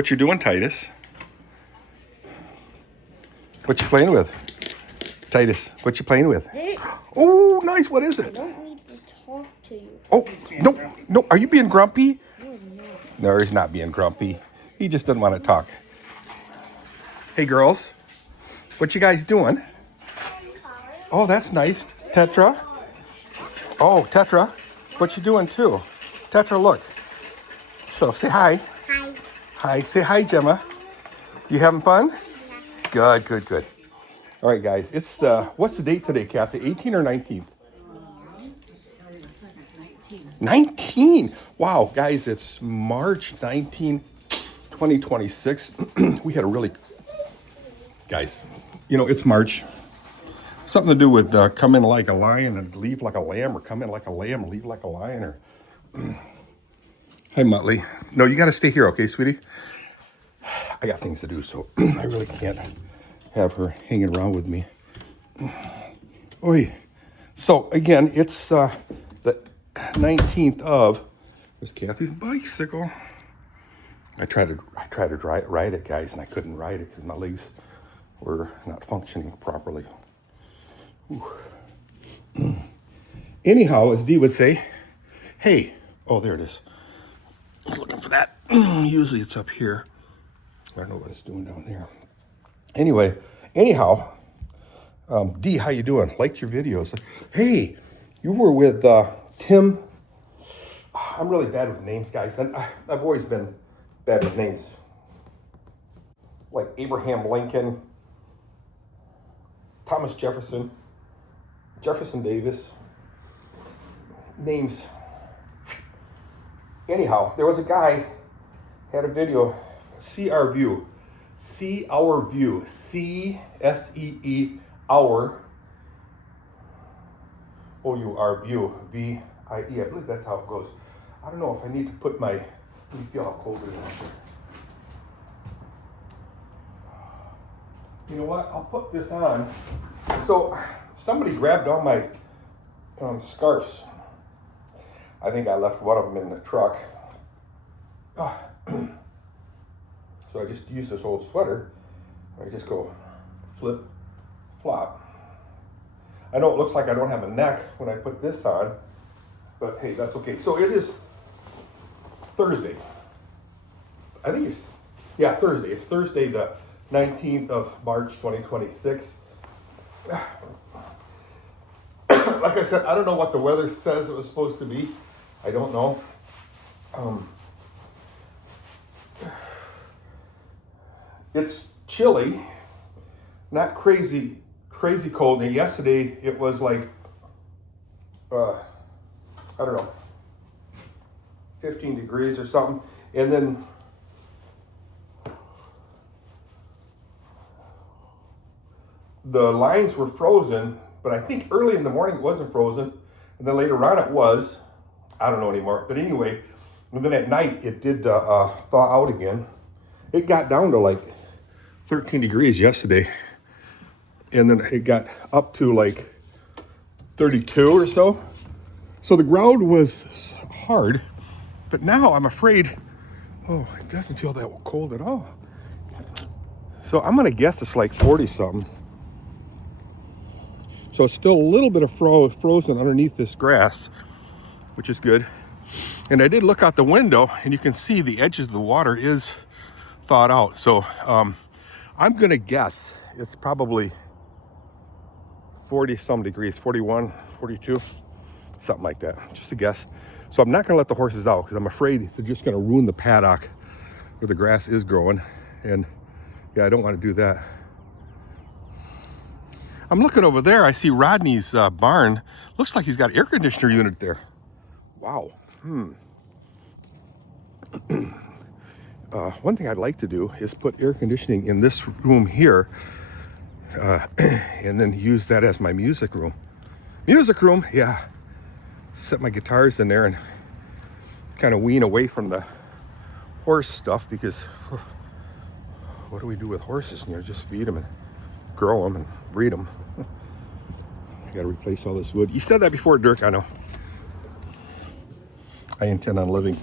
What you doing, Titus? What you playing with? Titus, what you playing with? This. Oh, nice. What is I it? don't need to talk to you. Oh, no, no. Are you being grumpy? No. No, he's not being grumpy. He just doesn't want to talk. Hey, girls. What you guys doing? Oh, that's nice. Tetra. Oh, Tetra. What you doing, too? Tetra, look. So, say hi. Hi. Hi. Say hi, Gemma. You having fun? Good, good, good. All right, guys. It's what's the date today, Kathy? 18 or 19th? 19. Wow, guys, it's March 19, 2026. We had a really, guys, you know, it's March. Something to do with come in like a lion and leave like a lamb, or come in like a lamb and leave like a lion, or... Hi, Muttley. No, you got to stay here, okay, sweetie? I got things to do, so I really can't have her hanging around with me. Oy. So, again, it's the 19th of... There's Kathy's bicycle. I tried to ride it, guys, and I couldn't ride it because my legs were not functioning properly. Anyhow, as Dee would say, hey, oh, there it is. I was looking for that. Usually it's up here. I don't know what it's doing down there. Anyway, anyhow, Dee, how you doing? Liked your videos. Hey, you were with Tim. I'm really bad with names, guys. I've always been bad with names. Like Abraham Lincoln, Thomas Jefferson, Jefferson Davis. Names. Anyhow, there was a guy had a video. See our view. See our view. C-S-E-E, our. O-U-R, view. V-I-E. I believe that's how it goes. I don't know if I need to put my... Let me feel how cold it is. You know what? I'll put this on. So, somebody grabbed all my scarves. I think I left one of them in the truck. So I just use this old sweater. I just go flip, flop. I know it looks like I don't have a neck when I put this on, but hey, that's okay. So it is Thursday. I think it's, yeah, Thursday. It's Thursday the 19th of March, 2026. Like I said, I don't know what the weather says it was supposed to be. I don't know. It's chilly, not crazy cold. And yesterday it was like, I don't know, 15 degrees or something. And then the lines were frozen, but I think early in the morning it wasn't frozen. And then later on it was. I don't know anymore. But anyway, and then at night it did thaw out again. It got down to like 13 degrees yesterday. And then it got up to like 32 or so. So the ground was hard. But now I'm afraid, oh, it doesn't feel that cold at all. So I'm going to guess it's like 40 something. So it's still a little bit of frozen underneath this grass, which is good. And I did look out the window and you can see the edges of the water is thawed out. So I'm gonna guess it's probably 40 some degrees, 41, 42, something like that, just a guess. So I'm not gonna let the horses out because I'm afraid they're just gonna ruin the paddock where the grass is growing. And yeah, I don't want to do that. I'm looking over there, I see Rodney's barn. Looks like he's got an air conditioner unit there. Wow. One thing I'd like to do is put air conditioning in this room here, and then use that as my music room. Music room, yeah. Set my guitars in there and kind of wean away from the horse stuff, because what do we do with horses? You know, just feed them and grow them and breed them. I got to replace all this wood. You said that before, Dirk, I know. I intend on living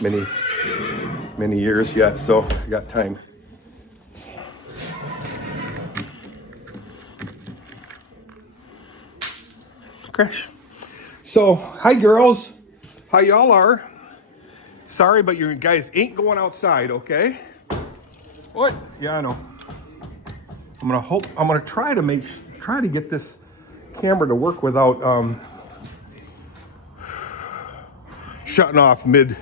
many many years yet, so I got time. Crash. So, hi girls. How y'all are? Sorry, but you guys ain't going outside, okay? What? Yeah, I know. I'm gonna try to get this camera to work without shutting off mid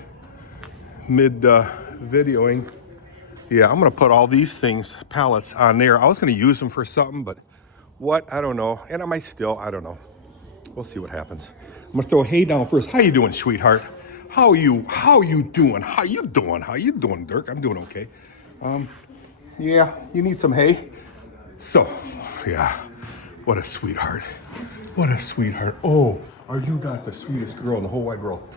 videoing. Yeah, I'm gonna put all these pallets on there. I was gonna use them for something, but what? I don't know. And I might still, I don't know. We'll see what happens. I'm gonna throw hay down first. How you doing, sweetheart? How you doing? How you doing, Dirk? I'm doing okay. Yeah, you need some hay? So, yeah, what a sweetheart. What a sweetheart. Oh, are you not the sweetest girl in the whole wide world?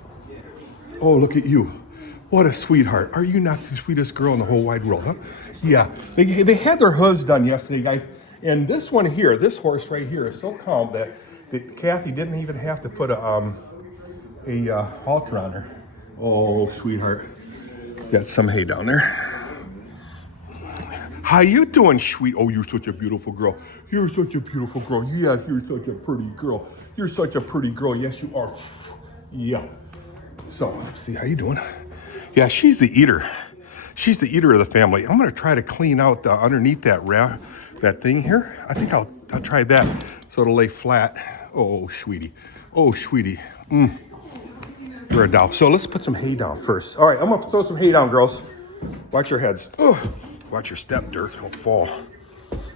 Oh, look at you. What a sweetheart. Are you not the sweetest girl in the whole wide world, huh? Yeah, they had their hooves done yesterday, guys. And this one here, this horse right here is so calm that Kathy didn't even have to put a halter on her. Oh, sweetheart. Got some hay down there. How you doing, sweet? Oh, you're such a beautiful girl. You're such a beautiful girl. Yes, you're such a pretty girl. You're such a pretty girl. Yes, you are. Yeah. So, let's see, how you doing? Yeah, she's the eater. She's the eater of the family. I'm gonna try to clean out underneath that thing here. I think I'll try that so it'll lay flat. Oh, sweetie. Oh, sweetie. You're a doll. So let's put some hay down first. All right, I'm gonna throw some hay down, girls. Watch your heads. Oh, watch your step, Dirk. Don't fall.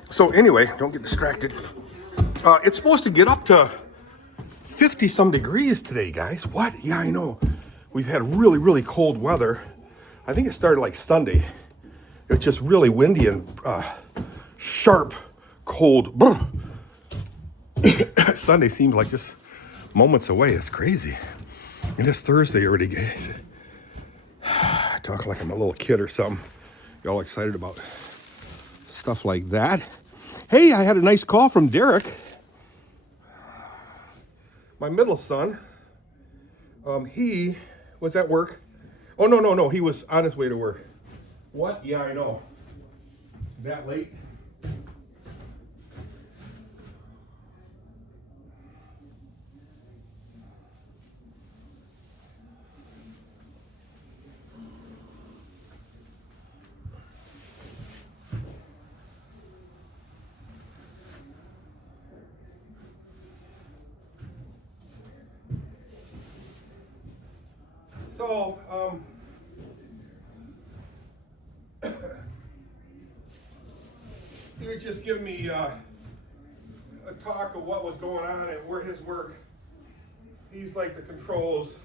So anyway, don't get distracted. It's supposed to get up to 50 some degrees today, guys. What? Yeah, I know. We've had really, really cold weather. I think it started like Sunday. It's just really windy and sharp, cold. Sunday seems like just moments away. It's crazy. And it's Thursday already, guys. I talk like I'm a little kid or something. Y'all excited about stuff like that. Hey, I had a nice call from Dirk, my middle son. He was at work. Oh, no. He was on his way to work. What? Yeah, I know. That late? So, he was just giving me a talk of what was going on and where his work. He's like the controls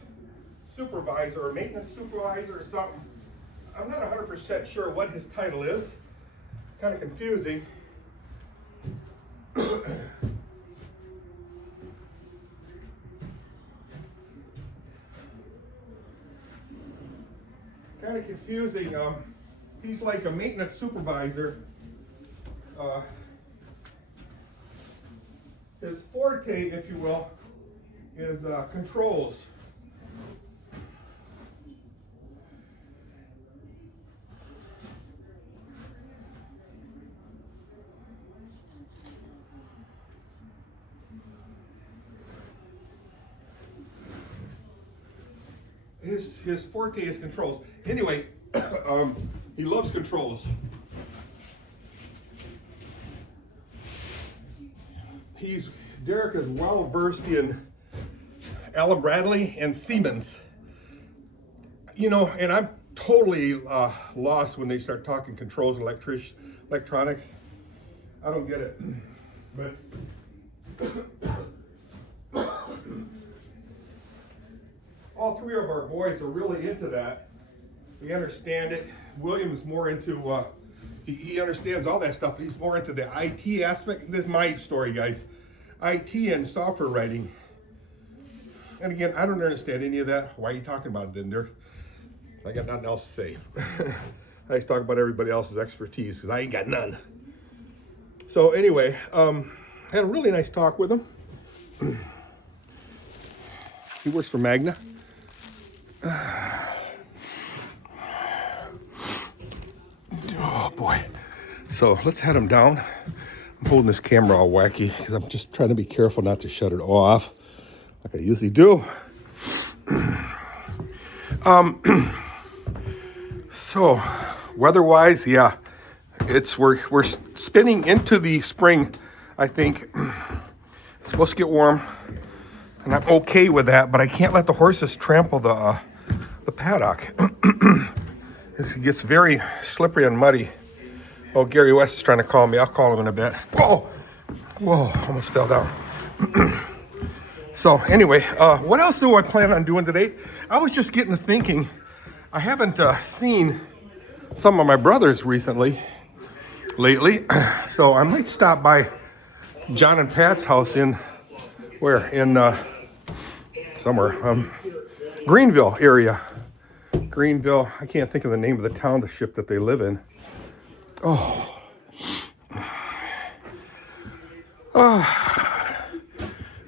supervisor or maintenance supervisor or something. I'm not 100% sure what his title is. Kind of confusing. Kind of confusing. He's like a maintenance supervisor. His forte, if you will, is controls. His forte is controls. Anyway, he loves controls. Dirk is well versed in Allen Bradley and Siemens. You know, and I'm totally lost when they start talking controls and electronics. I don't get it. But all three of our boys are really into that. We understand it. William's more into, he understands all that stuff. He's more into the IT aspect. This is my story, guys. IT and software writing. And again, I don't understand any of that. Why are you talking about it then, Dirk? I got nothing else to say. I just talk about everybody else's expertise because I ain't got none. So anyway, I had a really nice talk with him. He works for Magna. Oh boy. So let's head them down. I'm holding this camera all wacky because I'm just trying to be careful not to shut it off like I usually do. So weather-wise, yeah, we're spinning into the spring. I think it's supposed to get warm, and I'm okay with that. But I can't let the horses trample the paddock. This gets very slippery and muddy. Oh, Gary West is trying to call me. I'll call him in a bit. Whoa, almost fell down. So anyway, what else do I plan on doing today? I was just getting to thinking, I haven't seen some of my brothers lately. So I might stop by John and Pat's house in somewhere, Greenville area. Greenville, I can't think of the name of the township that they live in.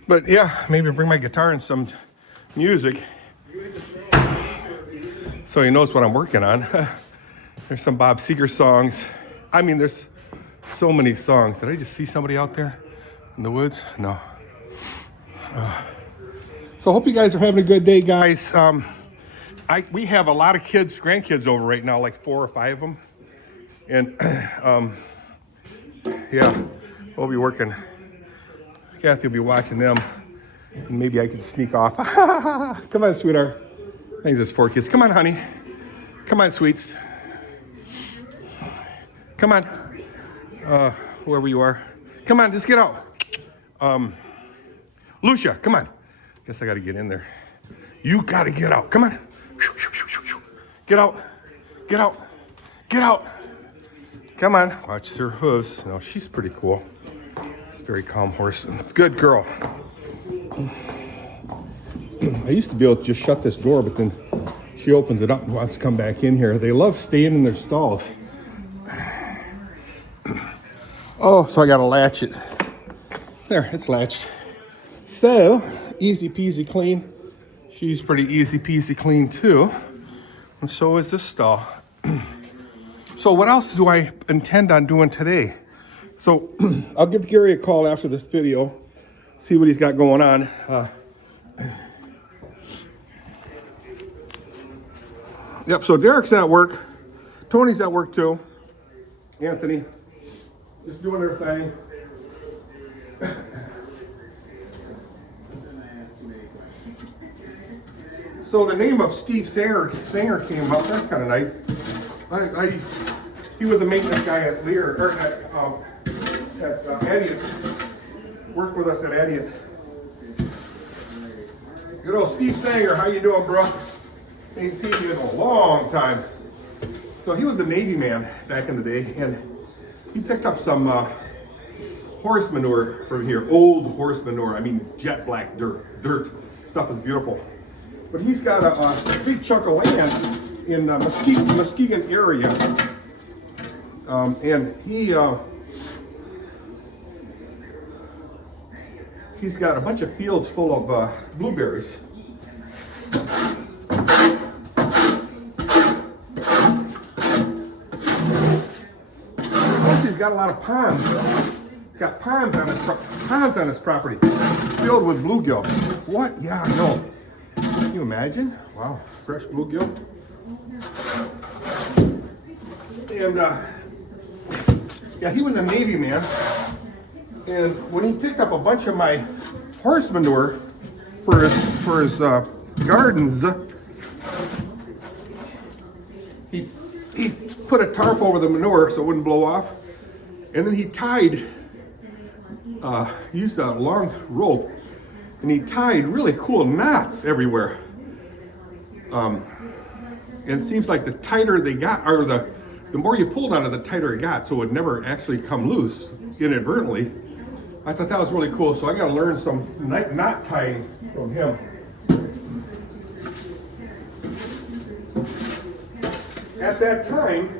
But yeah, maybe bring my guitar and some music so he knows what I'm working on. There's some Bob Seger songs. I mean, there's so many songs. Did I just see somebody out there in the woods? No. So I hope you guys are having a good day, guys. We have a lot of grandkids over right now, like 4 or 5 of them. And yeah, we'll be working. Kathy will be watching them. And maybe I could sneak off. Come on, sweetheart. I think there's 4 kids. Come on, honey. Come on, sweets. Come on. Whoever you are. Come on, just get out. Lucia, come on. Guess I got to get in there. You got to get out. Come on. Get out. Get out. Get out. Come on. Watch her hooves. No, she's pretty cool. She's a very calm horse. Good girl. I used to be able to just shut this door, but then she opens it up and wants to come back in here. They love staying in their stalls. Oh, so I got to latch it. There, it's latched. So, easy peasy clean. She's pretty easy peasy clean too. And so is this stall. So what else do I intend on doing today? So I'll give Gary a call after this video, see what he's got going on. Yep, so Derek's at work. Tony's at work too. Anthony, just doing their thing. So the name of Steve Sanger came up. That's kind of nice. He was a maintenance guy at Lear, or at Adient. Worked with us at Adient. Good old Steve Sanger, how you doing, bro? Ain't seen you in a long time. So he was a Navy man back in the day, and he picked up some horse manure from here, old horse manure. I mean, jet black dirt. Stuff is beautiful. But he's got a big chunk of land in the Muskegon area, and he's got a bunch of fields full of blueberries. Plus, he's got a lot of ponds. Got ponds on his property, filled with bluegill. What? Yeah, I know. Can you imagine? Wow, fresh bluegill. And yeah, he was a Navy man. And when he picked up a bunch of my horse manure for his gardens, he put a tarp over the manure so it wouldn't blow off, and then he used a long rope, and he tied really cool knots everywhere. And it seems like the tighter they got, or the more you pulled on it, the tighter it got, so it would never actually come loose inadvertently. I thought that was really cool, so I got to learn some knot tying from him. At that time,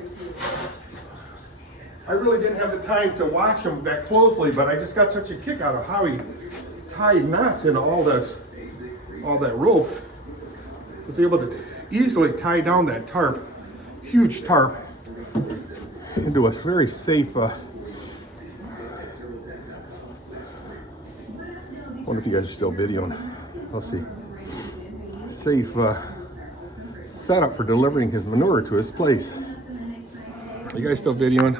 I really didn't have the time to watch him that closely, but I just got such a kick out of how he tied knots in all that rope. I was able to easily tie down that tarp, huge tarp. into a very safe, wonder if you guys are still videoing. Let's see. Safe setup for delivering his manure to his place. You guys still videoing?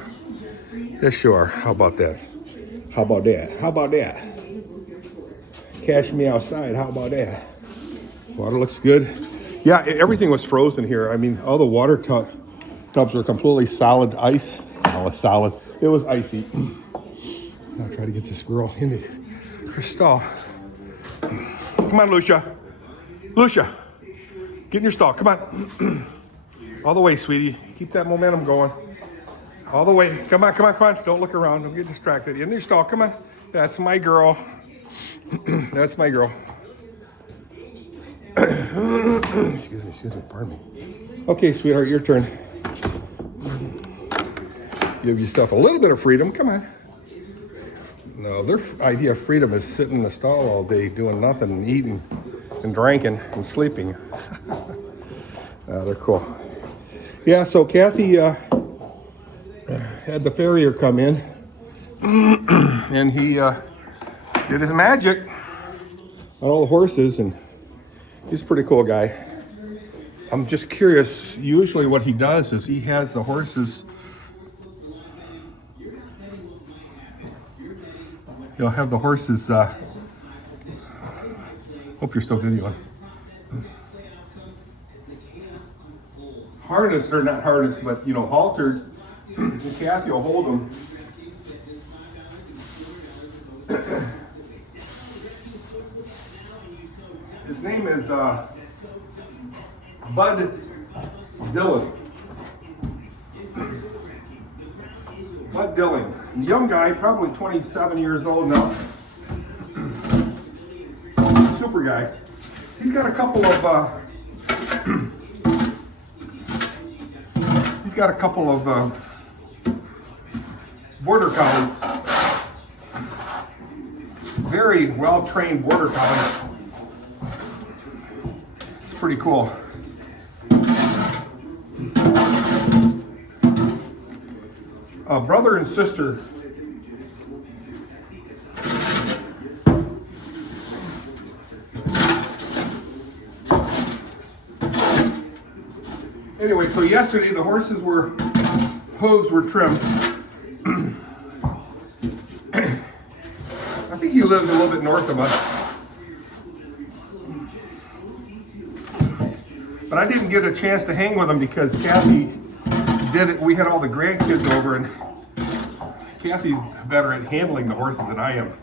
Yes, sure. How about that? How about that? How about that? Cash me outside. How about that? Water looks good. Yeah, everything was frozen here. I mean, all the water tubs were completely solid ice. Solid. It was icy. I'll try to get this girl into her stall. Come on, Lucia. Lucia, get in your stall. Come on. All the way, sweetie. Keep that momentum going. All the way. Come on. Don't look around. Don't get distracted. In your stall. Come on. That's my girl. That's my girl. Excuse me. Pardon me. Okay, sweetheart, your turn. Give yourself a little bit of freedom. Come on. No, their idea of freedom is sitting in the stall all day doing nothing and eating and drinking and sleeping. They're cool. Yeah, so Kathy had the farrier come in and he did his magic on all the horses, and he's a pretty cool guy. I'm just curious, usually what he does is he has the horses, he'll have the horses, hope you're still videoing. Harnessed, or not harnessed, but haltered, and Kathy will hold them. His name is Bud Dillon. Bud Dillon. Young guy, probably 27 years old now. Super guy. He's got a couple of border collies. Very well-trained border collies. It's pretty cool. Brother and sister. Anyway, so yesterday the hooves were trimmed. I think he lives a little bit north of us. But I didn't get a chance to hang with him because Kathy did it. We had all the grandkids over, and Kathy's better at handling the horses than I am.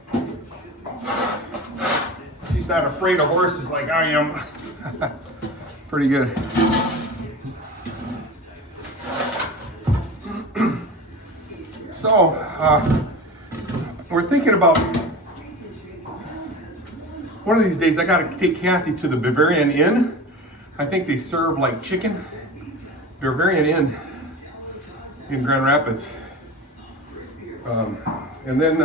She's not afraid of horses like I am. Pretty good. So, we're thinking about one of these days I gotta take Kathy to the Bavarian Inn. I think they serve like chicken. Bavarian Inn in Grand Rapids. And then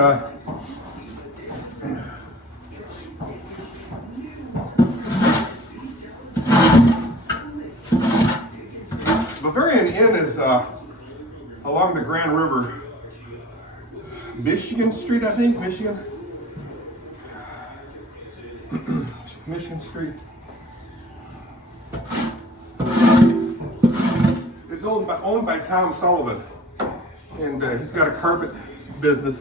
Bavarian Inn is along the Grand River. Michigan Street, I think, Michigan Street. It's owned by Tom Sullivan, and he's got a carpet business.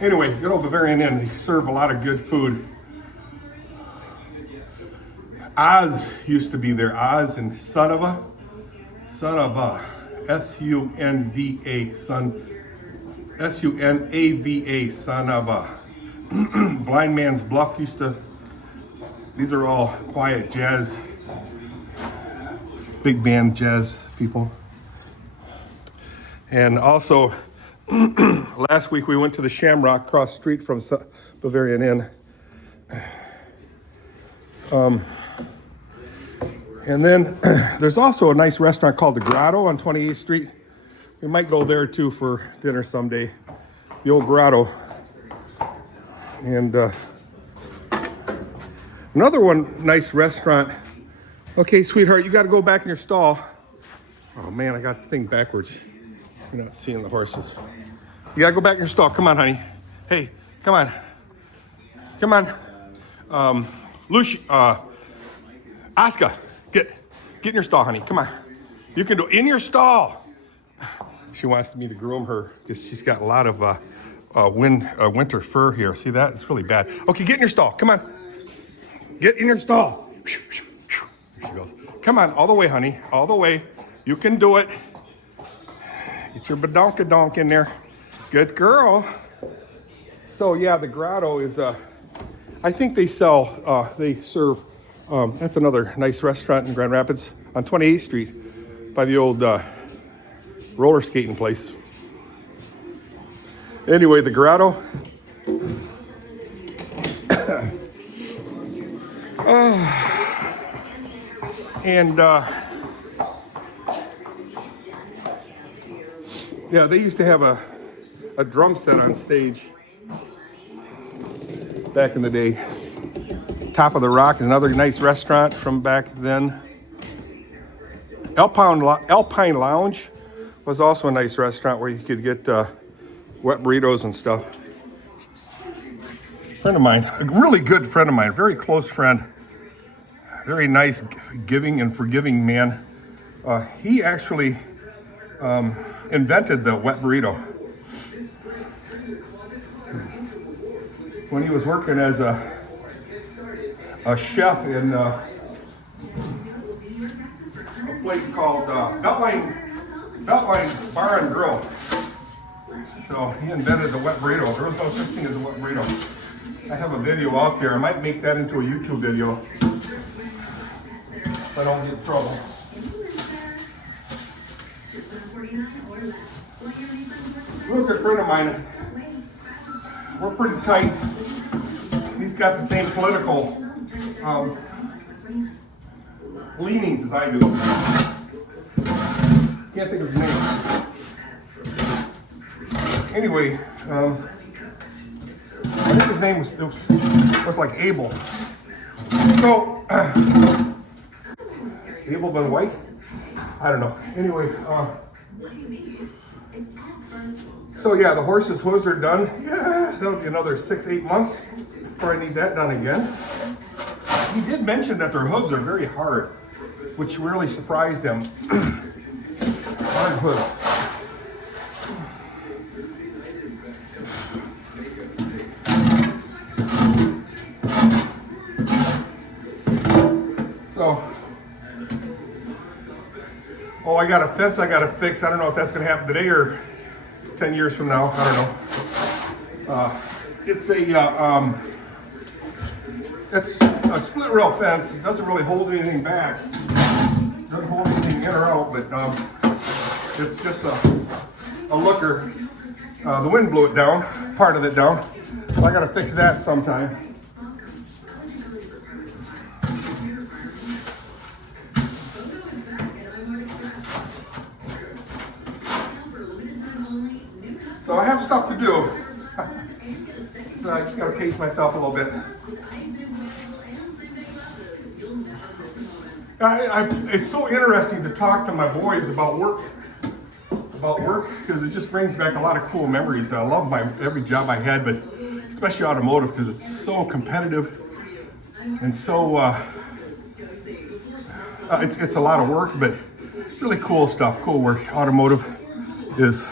Anyway, good old Bavarian Inn. They serve a lot of good food. Oz used to be there. Oz and Sunava, S-U-N-V-A, S-U-N-A-V-A, Sunava. Blind Man's Bluff used to. These are all quiet jazz, big band jazz people. And also, last week we went to the Shamrock across the street from Bavarian Inn. And then there's also a nice restaurant called the Grotto on 28th Street. We might go there too for dinner someday. The old Grotto. And another one, nice restaurant. Okay, sweetheart, you got to go back in your stall. Oh man, I got the thing backwards. You're not seeing the horses. You gotta go back in your stall. Come on, honey. Hey, come on. Come on. Lucy, Oscar, get in your stall, honey. Come on. You can do it in your stall. She wants me to groom her because she's got a lot of winter fur here. See that? It's really bad. Okay, get in your stall. Come on. Get in your stall. Here she goes. Come on, all the way, honey. All the way. You can do it. Get your badonkadonk in there. Good girl. So yeah, the grotto is, I think they serve, that's another nice restaurant in Grand Rapids on 28th Street by the old roller skating place. Anyway, the grotto. Yeah, they used to have a drum set on stage back in the day. Top of the Rock is another nice restaurant from back then. Alpine Lounge was also a nice restaurant where you could get wet burritos and stuff. Friend of mine, a really good friend of mine, very close friend, very nice, giving and forgiving man. He actually invented the wet burrito. When he was working as a chef in a place called Beltline Bar and Grill. So he invented the wet burrito. There was no such thing as a wet burrito. I have a video out there. I might make that into a YouTube video if I don't get in trouble. Real good friend of mine. We're pretty tight. He's got the same political leanings as I do. Can't think of his name. Anyway, I think his name was like Abel. So, Abel Van White? I don't know. Anyway, so yeah, the horse's hooves are done. Yeah, that'll be another 6-8 months before I need that done again. He did mention that their hooves are very hard, which really surprised him. Hard hooves. So, oh, I got a fence I got to fix. I don't know if that's going to happen today or 10 years from now. I don't know. It's a split rail fence. It doesn't really hold anything back. It doesn't hold anything in or out, but it's just a looker. The wind blew it down, part of it down. So I got to fix that sometime. So I have stuff to do. So I just got to pace myself a little bit. It's so interesting to talk to my boys about work, because it just brings back a lot of cool memories. I love every job I had, but especially automotive, because it's so competitive and so it's a lot of work, but really cool stuff, cool work. Automotive is